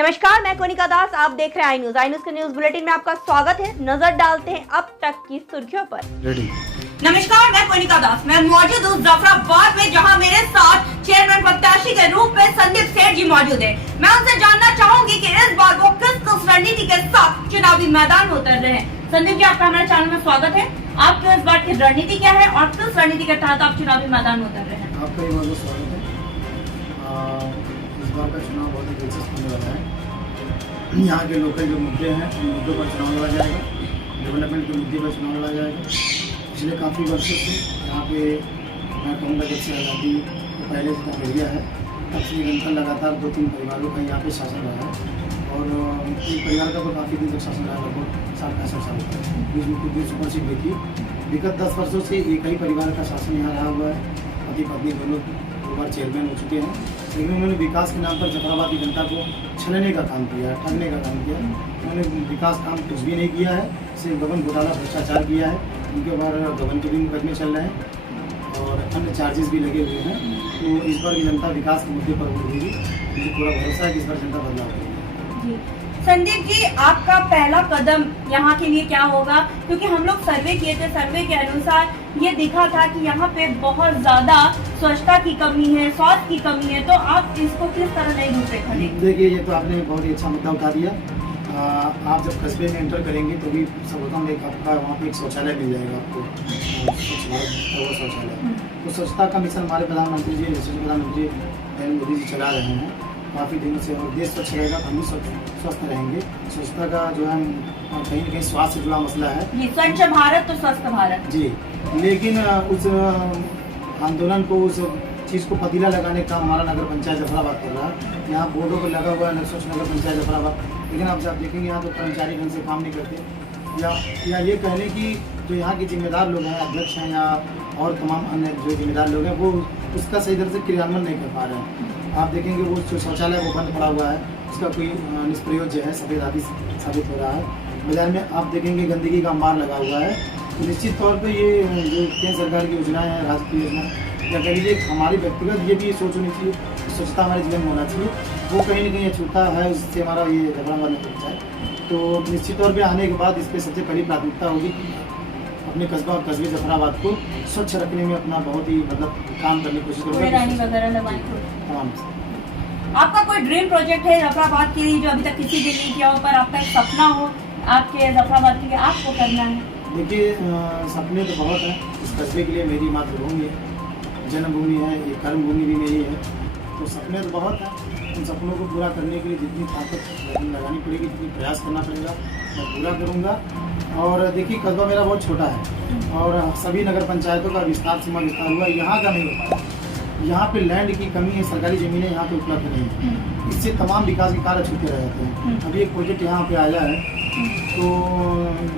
नमस्कार, मैं कोनिका दास। आप देख रहे हैं आई न्यूज के न्यूज बुलेटिन में आपका स्वागत है। नजर डालते हैं अब तक की सुर्खियों पर। नमस्कार, मैं कोनिका दास। मैं मौजूद हूँ जफराबाद में, जहां मेरे साथ चेयरमैन प्रत्याशी के रूप में संदीप सेठ जी मौजूद है। मैं उनसे जानना चाहूंगी कि इस बार वो किस रणनीति के साथ चुनावी मैदान में उतर रहे हैं। संदीप जी, आपका हमारे चैनल में स्वागत है। आपकी इस बार की रणनीति क्या है और किस रणनीति के तहत आप चुनावी मैदान में उतर रहे हैं? आपका ये बहुत स्वागत है। इस बार का चुनाव बहुत ही दिलचस्प होने वाला है। यहाँ के लोकल जो मुद्दे हैं उन मुद्दों पर चुनाव लड़ा जाएगा। डेवलपमेंट के मुद्दे पर चुनाव लड़ा जाएगा। पिछले काफ़ी वर्षों से यहाँ पे मैं कहूँगा जब से आज़ादी तो पहले से तक एरिया है, तब से निरंतर लगातार 2-3 परिवारों का यहाँ पे शासन रहा है और एक परिवार का तो काफ़ी दिन तक शासन रहा, लगभग 60-65 साल का। बीच में कुछ दिन सुपरसीड हुई थी। विगत 10 वर्षों से एक ही परिवार का शासन यहाँ रहा हुआ है। पति पत्नी दोनों 2 बार चेयरमैन हो चुके हैं, लेकिन उन्होंने विकास के नाम पर जफराबाद की जनता को छलने का काम किया है, ठगने का काम किया है। उन्होंने विकास काम कुछ भी नहीं किया है, सिर्फ गबन घोटाला भ्रष्टाचार किया है। उनके ऊपर गबन के भी मुकदमे चल रहे हैं और अन्य चार्जेस भी लगे हुए हैं। तो इस बार की जनता विकास के मुद्दे पर वोट देगी। मुझे पूरा भरोसा है कि इस बार जनता बदलाव करेगी। संदीप जी, आपका पहला कदम यहाँ के लिए क्या होगा? क्योंकि हम लोग सर्वे किए थे, सर्वे के अनुसार ये दिखा था कि यहाँ पे बहुत ज्यादा स्वच्छता की कमी है, स्वास्थ्य की कमी है, तो आप इसको किस तरह नई रूपरेखा देंगे? देखिए, ये तो आपने बहुत ही अच्छा मुद्दा उठा दिया। आप जब कस्बे में एंटर करेंगे तो भी सब बताऊँ, एक आपका वहाँ पे एक शौचालय मिल जाएगा आपको, स्वच्छ भारत शौचालय। तो स्वच्छता का मिशन हमारे प्रधानमंत्री जी, यशस्वी प्रधानमंत्री नरेंद्र मोदी जी चला रहे हैं काफ़ी दिनों से। और देश स्वच्छ रहेगा तो हम भी स्वस्थ रहेंगे। स्वच्छता का जो है कहीं न कहीं स्वास्थ्य से जुड़ा मसला है। स्वच्छ भारत तो स्वस्थ भारत जी, लेकिन उस आंदोलन को, उस चीज़ को पतीला लगाने का हमारा नगर पंचायत जफराबाद कर रहा है। यहाँ बोर्डों पर लगा हुआ है स्वच्छ नगर पंचायत जफराबाद, लेकिन आप जब देखेंगे यहाँ तो कर्मचारी ढंग से काम नहीं करते। या ये कह लें कि जो यहाँ के जिम्मेदार लोग हैं, अध्यक्ष हैं या और तमाम अन्य जो जिम्मेदार लोग हैं, वो उसका सही तरह से क्रियान्वयन नहीं कर पा रहे हैं। आप देखेंगे वो जो शौचालय वो बंद पड़ा हुआ है, उसका कोई निष्प्रयोज्य है, सफेदादी साबित हो रहा है। बाजार में आप देखेंगे गंदगी का अंबार लगा हुआ है। तो निश्चित तौर पे ये जो केंद्र सरकार की योजनाएं हैं, राष्ट्रीय योजना, या कह लीजिए हमारी व्यक्तिगत ये भी सोच होनी चाहिए, स्वच्छता हमारे जीवन में होना चाहिए। वो कहीं न कहीं अछूता है, उससे हमारा ये जफराबाद में पहुँचा है। तो निश्चित तौर पर आने के बाद इस पर सबसे पहली प्राथमिकता होगी कि अपने कस्बे जफराबाद को स्वच्छ रखने में अपना बहुत ही काम करने की कोशिश करेंगे। आपका कोई ड्रीम प्रोजेक्ट है जफराबाद के लिए जो अभी तक किसी ने नहीं किया हो, पर आपका एक सपना हो आपके जफराबाद के लिए, आपको करना है? देखिए, सपने तो बहुत हैं। इस कस्बे के लिए मेरी मातृभूमि है, जन्मभूमि है, ये कर्मभूमि भी मेरी है। तो सपने तो बहुत हैं। उन सपनों को पूरा करने के लिए जितनी ताकत लगानी पड़ेगी, जितनी प्रयास करना पड़ेगा, मैं पूरा करूँगा। और देखिए, कस्बा मेरा बहुत छोटा है और सभी नगर पंचायतों का सीमा विस्तार हुआ, यहाँ का नहीं हो पाया। यहाँ पे लैंड की कमी है, सरकारी ज़मीनें यहाँ पे उपलब्ध नहीं है। इससे तमाम विकास के कार्य छूटे रह जाते हैं। अभी एक प्रोजेक्ट यहाँ पे आया है, तो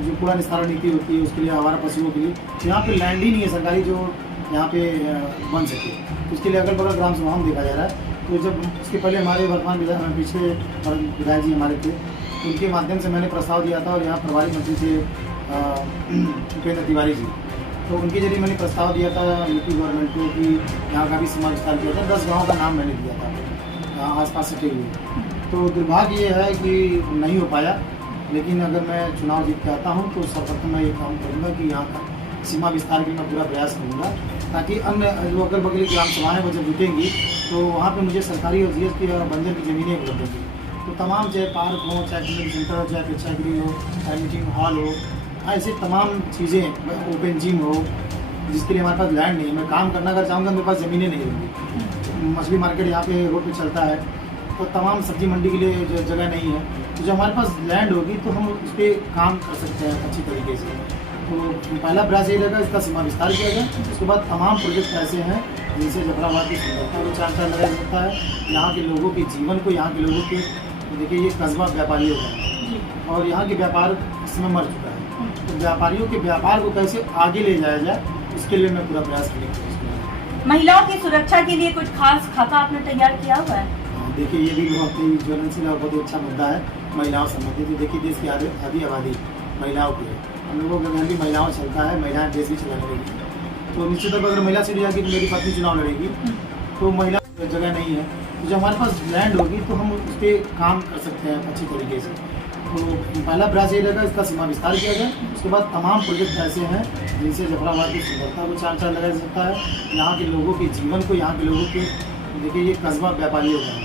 जो कूड़ा निस्तारण नीति होती है उसके लिए, आवारा पशुओं के लिए, यहाँ पे लैंड ही नहीं है सरकारी जो यहाँ पे बन सके। उसके लिए अगल बगल ग्राम सभाओं में देखा जा रहा है। तो जब उसके पहले हमारे वर्तमान पिछले विधायक जी हमारे थे, उनके माध्यम से मैंने प्रस्ताव दिया था और यहाँ प्रभारी मंत्री थे उपेंद्र तिवारी जी, तो उनके जरिए मैंने प्रस्ताव दिया था यूपी गवर्नमेंट को कि यहाँ का भी सीमा विस्तार किया था। 10 गाँव का नाम मैंने दिया था आसपास सटे हुए। तो दुर्भाग्य ये है कि नहीं हो पाया, लेकिन अगर मैं चुनाव जीत के आता हूँ तो सर्वप्रथम मैं ये काम करूँगा कि यहाँ का सीमा विस्तार के लिए मैं पूरा प्रयास करूँगा, ताकि अन्य जो अगल बगल की ग्राम सभाएँ वो जब जुटेंगी तो वहाँ पर मुझे सरकारी और जीएस की और बंजर की ज़मीनें उपलब्ध होंगी। तो तमाम, चाहे पार्क हो, चाहे कम्युनिटी सेंटर हो, चाहे प्रेक्षागृह हो, चाहे मीटिंग हॉल हो, ऐसे तमाम चीज़ें, ओपन जिम हो, जिसके लिए हमारे पास लैंड नहीं है। मैं काम करना अगर चाहूँगा मेरे पास ज़मीनें नहीं होंगी। मछली मार्केट यहाँ पे रोड पे चलता है, तो तमाम सब्जी मंडी के लिए जो जगह नहीं है, तो जो हमारे पास लैंड होगी तो हम उस पर काम कर सकते हैं अच्छी तरीके से। तो पहला प्रयास ये रहेगा, इसका सीमा विस्तार किया जाए। उसके बाद तमाम प्रोजेक्ट ऐसे हैं जिनसे जफराबाद की सुंदरता को चार लगाया जा सकता है, यहाँ के लोगों के जीवन को, यहाँ के लोगों के, देखिए ये कस्बा व्यापारियों का है और यहाँ के व्यापार इस समय मर चुका है। तो व्यापारियों के व्यापार को कैसे आगे ले जाया जाए, उसके लिए मैं पूरा प्रयास करने की कोशिश करूँगा। महिलाओं की सुरक्षा के लिए कुछ खास खाका आपने तैयार किया हुआ है? देखिए, ये भी बहुत ही ज्वलनशील और बहुत ही अच्छा मुद्दा है महिलाओं संबंधित। तो देखिए, देश की आधी आबादी महिलाओं की है। हम लोगों का ध्यान भी महिलाओं चलता है, महिलाएं देश भी चलाने लगी। तो निश्चित तौर पर अगर महिला सीट जाएगी तो मेरी पत्नी चुनाव लड़ेगी, तो महिला जगह नहीं है, तो जब हमारे पास लैंड होगी तो हम उस पर काम कर सकते हैं अच्छी तरीके से। तो पहला प्रयास ये रहेगा इसका सीमा विस्तार किया जाए। उसके बाद तमाम प्रोजेक्ट ऐसे हैं जिनसे जफराबाद की सुंदरता को चार चांद लगाया जा सकता है, यहाँ के लोगों के जीवन को, यहाँ के लोगों के, देखिए ये कस्बा व्यापारियों का है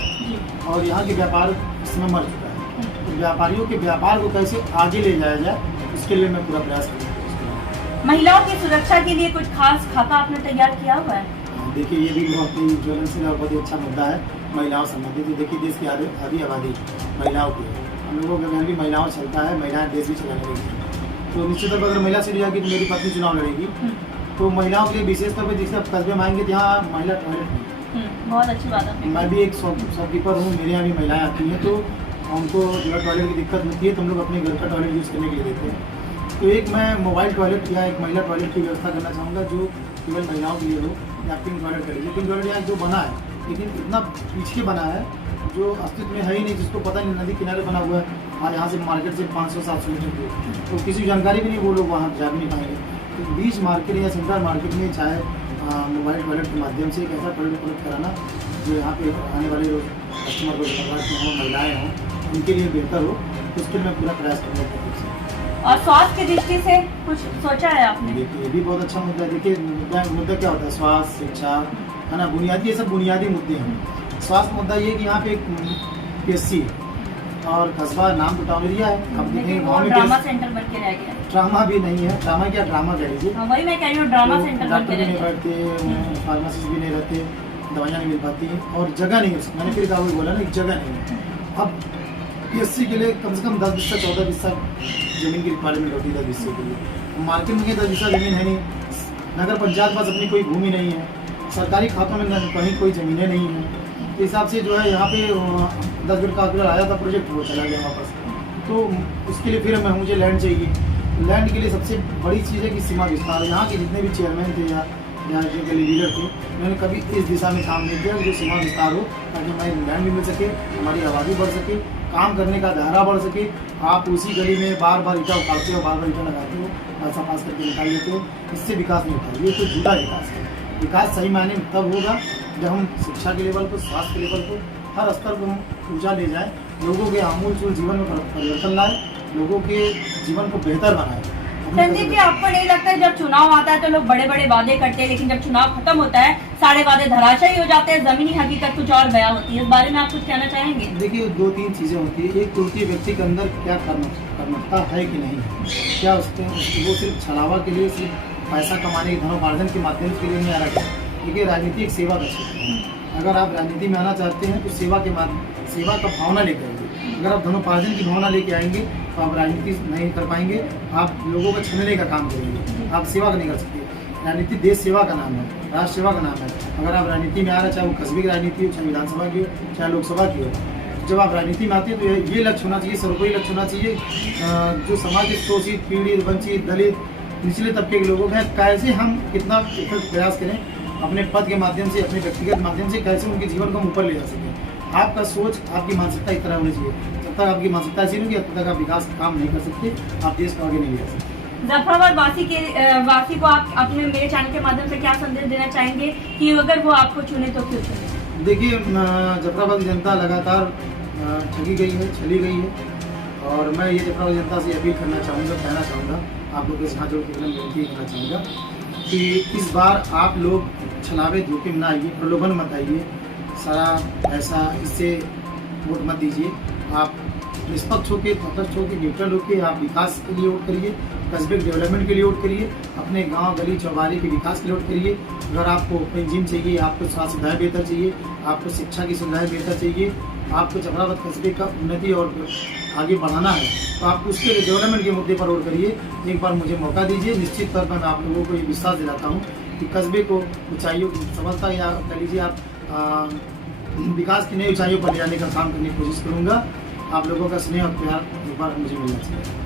और यहाँ के व्यापार इसमें मर चुका है, तो व्यापारियों के व्यापार को कैसे आगे ले जाया जाए उसके लिए मैं पूरा प्रयास करूँगा। महिलाओं की सुरक्षा के लिए कुछ खास खाका आपने तैयार किया हुआ है? देखिए ये भी बहुत ही ज्वलनशील और बहुत ही अच्छा मुद्दा है महिलाओं संबंधित। देखिए देश की आधी आबादी महिलाओं की है, हम लोगों का घर भी महिलाओं चलता है, महिलाएं देश भी चलाने लगी। तो निश्चित तौर पर अगर महिला सीट जाएगी तो मेरी पत्नी चुनाव लड़ेगी, तो महिलाओं के लिए विशेष तौर पर जिससे कस्बे में आएंगे तो यहाँ महिला टॉयलेट नहीं। बहुत अच्छी बात है। मैं भी एक शॉपकीपर हूँ, मेरे यहाँ भी महिलाएं आती हैं, तो उनको जो टॉयलेट की दिक्कत होती है तो हम लोग अपने घर का टॉयलेट यूज़ करने के लिए देते हैं। तो एक मैं मोबाइल टॉयलेट या एक महिला टॉयलेट की व्यवस्था करना चाहूँगा जो केवल महिलाओं के लिए हो, या पिंक टॉयलेट कर लीजिए। पिंक टॉयलेट यहाँ जो बना है लेकिन इतना पीछे बना है जो अस्तित्व में है ही नहीं, जिसको पता नहीं नदी किनारे बना हुआ है और यहाँ से मार्केट से 500-700 मीटर दूर, तो किसी जानकारी भी नहीं, वो लोग वहाँ जा भी नहीं पाएंगे। तो बीच मार्केट या सेंट्रल मार्केट में चाहे मोबाइल टॉयलेट के माध्यम से एक ऐसा टॉयलेट उपलब्ध कराना जो यहाँ पे आने वाले लोग कस्टमर को हों, महिलाएँ हों, उनके लिए बेहतर हो, उसके लिए मैं पूरा प्रयास करूँगा। और स्वास्थ्य की दृष्टि से कुछ सोचा है आपने? देखिए ये भी बहुत अच्छा मुद्दा है। देखिए मुद्दा क्या होता है, स्वास्थ्य, शिक्षा, है ना, बुनियादी, ये सब बुनियादी मुद्दे हैं। स्वास्थ्य मुद्दा ये कि यहाँ पे एक PSC और कस्बा नाम तो टाउन एरिया है, अब देखेंगे गाँव में ड्रामा सेंटर बन के रह गया। ड्रामा भी नहीं है, ड्रामा क्या, ड्रामा कह लीजिए। वही मैं कह रही हूँ, ड्रामा सेंटर बन के डॉक्टर भी नहीं बैठते, फार्मासिस्ट भी नहीं रहते, दवाइयाँ नहीं मिल पाती हैं और जगह नहीं है। मैंने फिर कहा वही बोला ना, एक जगह नहीं है। अब PSC के लिए कम से कम 10 बिस्सा 14 बिस्सा जमीन की रिक्वायरमेंट होती है 10 बिस्से के लिए। मार्केट में 10 बिस्सा जमीन है नहीं, नगर पंचायत पास अपनी कोई भूमि नहीं है, सरकारी खातों में कहीं कोई ज़मीनें नहीं हैं। इस हिसाब से जो है यहाँ पे 10 बिल का आंकड़ा आया था, प्रोजेक्ट वो चला गया वापस। तो उसके लिए फिर मुझे लैंड चाहिए। लैंड के लिए सबसे बड़ी चीज़ है कि सीमा विस्तार। यहाँ के जितने भी चेयरमैन थे या यहाँ के गली लीडर थे, उन्होंने कभी इस दिशा में काम नहीं किया जो सीमा विस्तार हो, ताकि हमारी लैंड भी मिल सके, हमारी आबादी बढ़ सके, काम करने का दायरा बढ़ सके। आप उसी गली में बार बार ईटा उखाड़ते हो, बार बार ईटा लगाते हो, पैसा पास करके निकाल लेते हो, इससे विकास नहीं होता। ये तो जुड़ा विकास है। विकास सही मायने में तब होगा जब हम शिक्षा के लेवल को, स्वास्थ्य के लेवल को, हर स्तर को हम ऊंचा ले जाएँ, लोगों के आमूल जीवन में परिवर्तन लाए, लोगों के जीवन को बेहतर बनाए। संदीप जी, आपको नहीं लगता है जब चुनाव आता है तो लोग बड़े बड़े वादे करते हैं, लेकिन जब चुनाव खत्म होता है सारे वादे धराशायी हो जाते हैं, जमीनी हकीकत कुछ और बयां होती है? इस बारे में आप कुछ कहना चाहेंगे? देखिए 2-3 चीज़ें होती है। एक तो होती है व्यक्ति के अंदर क्या कर्मठता है कि नहीं, क्या वो सिर्फ छलावा के लिए, सिर्फ पैसा कमाने के, धनोपार्जन के माध्यम के लिए नहीं आ रहा है। देखिए राजनीति एक सेवा का क्षेत्र है। अगर आप राजनीति में आना चाहते हैं तो सेवा का भावना लेकर आएंगे। अगर आप धनोपार्जन की भावना लेके आएंगे तो आप राजनीति नहीं कर पाएंगे, आप लोगों को छीनने का काम करेंगे, आप सेवा नहीं कर सकते। राजनीति देश सेवा का नाम है, राष्ट्र सेवा का नाम है। अगर आप राजनीति में आ रहे हैं, चाहे वो कस्बे की राजनीति हो, चाहे विधानसभा की हो, चाहे लोकसभा की हो, जब आप राजनीति में आते हैं तो ये लक्ष्य होना चाहिए, सर्वोपरि लक्ष्य होना चाहिए जो समाज के शोषित, पीड़ित, वंचित, दलित, निचले तबके के लोगों का कैसे हम कितना प्रयास करें अपने पद के माध्यम से, अपने व्यक्तिगत माध्यम से, कैसे उनके जीवन को हम ऊपर ले जा सकें। आपका सोच, आपकी मानसिकता इस तरह होनी चाहिए। जब तक आपकी मानसिकता ऐसी नहीं होगी तब तक आप विकास काम नहीं कर सकते, आप देश को आगे नहीं ले जा सकते। जफराबाद वासी को आप अपने मेरे चैनल के माध्यम से क्या संदेश देना चाहेंगे कि अगर वो आपको चुने तो क्यों चुने? देखिए जफराबाद की जनता लगातार ठगी गई है, छली गई है, और मैं ये जफराबाद जनता से अपील करना चाहूँगा, कहना चाहूँगा, आप लोग के साथ जोड़ के विनती करना चाहूँगा कि इस बार आप लोग छलावे धोखे में ना आइए, प्रलोभन मत आइए, सारा पैसा इससे वोट मत दीजिए। आप निष्पक्ष होकर, तटस्थ होकर, न्यूट्रल होकर आप विकास के लिए वोट करिए, कस्बे के डेवलपमेंट के लिए वोट करिए, अपने गांव गली चौबारे के विकास के लिए वोट करिए। अगर आपको ओपन जिम चाहिए, आपको स्वास्थ्य सुविधाएं बेहतर चाहिए, आपको शिक्षा की सुविधाएं बेहतर चाहिए, आपको जफराबाद कस्बे का उन्नति और आगे बढ़ाना है, तो आप उसके लिए डेवलपमेंट के मुद्दे पर वोट करिए। एक बार मुझे मौका दीजिए, निश्चित तौर पर मैं आप लोगों को ये विश्वास दिलाता हूँ कि कस्बे को ऊंचाइयों की सफलता, या कह लीजिए आप विकास की नई ऊंचाइयों पर ले जाने का काम करने की कोशिश करूँगा। आप लोगों का स्नेह और प्यार एक बार मुझे मिलना चाहिए।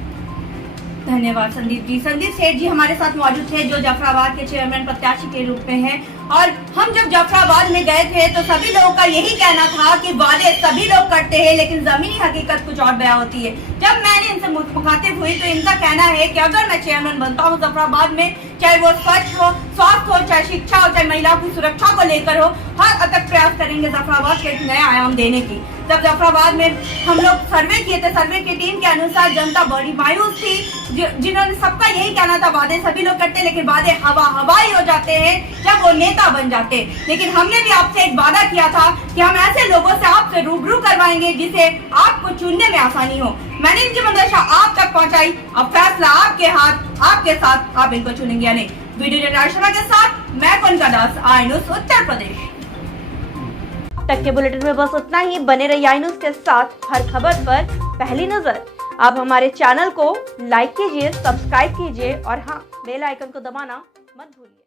धन्यवाद संदीप जी। संदीप सेठ जी हमारे साथ मौजूद थे, जो जफराबाद के चेयरमैन प्रत्याशी के रूप में हैं। और हम जब जफराबाद में गए थे तो सभी लोगों का यही कहना था कि वादे सभी लोग करते हैं, लेकिन जमीनी हकीकत कुछ और बयां होती है। जब मैंने इनसे मुखातिब हुई तो इनका कहना है कि अगर मैं चेयरमैन बनता हूँ जफराबाद में, चाहे वो स्वच्छ हो, स्वास्थ्य हो, चाहे शिक्षा हो, चाहे महिलाओं की सुरक्षा को लेकर हो, हर अथक प्रयास करेंगे जाफराबाद के एक नया आयाम देने की। जब जाफराबाद में हम लोग सर्वे किए थे, सर्वे की टीम के अनुसार जनता बड़ी मायूस थी, जिन्होंने सबका यही कहना था वादे सभी लोग करते हैं, लेकिन वादे हवाई हो जाते हैं जब वो नेता बन जाते हैं। लेकिन हमने भी आपसे एक वादा किया था कि हम ऐसे लोगों से आपसे रूबरू करवाएंगे जिसे आपको चुनने में आसानी हो। मैंने इनकी मंशा आप तक पहुंचाई, अब फैसला आपके हाथ, आपके साथ, आप इनको चुनेंगे या नहीं। वीडियो जर्नलिस्ट के साथ मैं कोनिका दास, आई न्यूज़ उत्तर प्रदेश। तक के बुलेटिन में बस उतना ही। बने रहिए आई न्यूज़ के साथ, हर खबर पर पहली नजर। आप हमारे चैनल को लाइक कीजिए, सब्सक्राइब कीजिए और हाँ, बेल आइकन को दबाना मत भूलिए।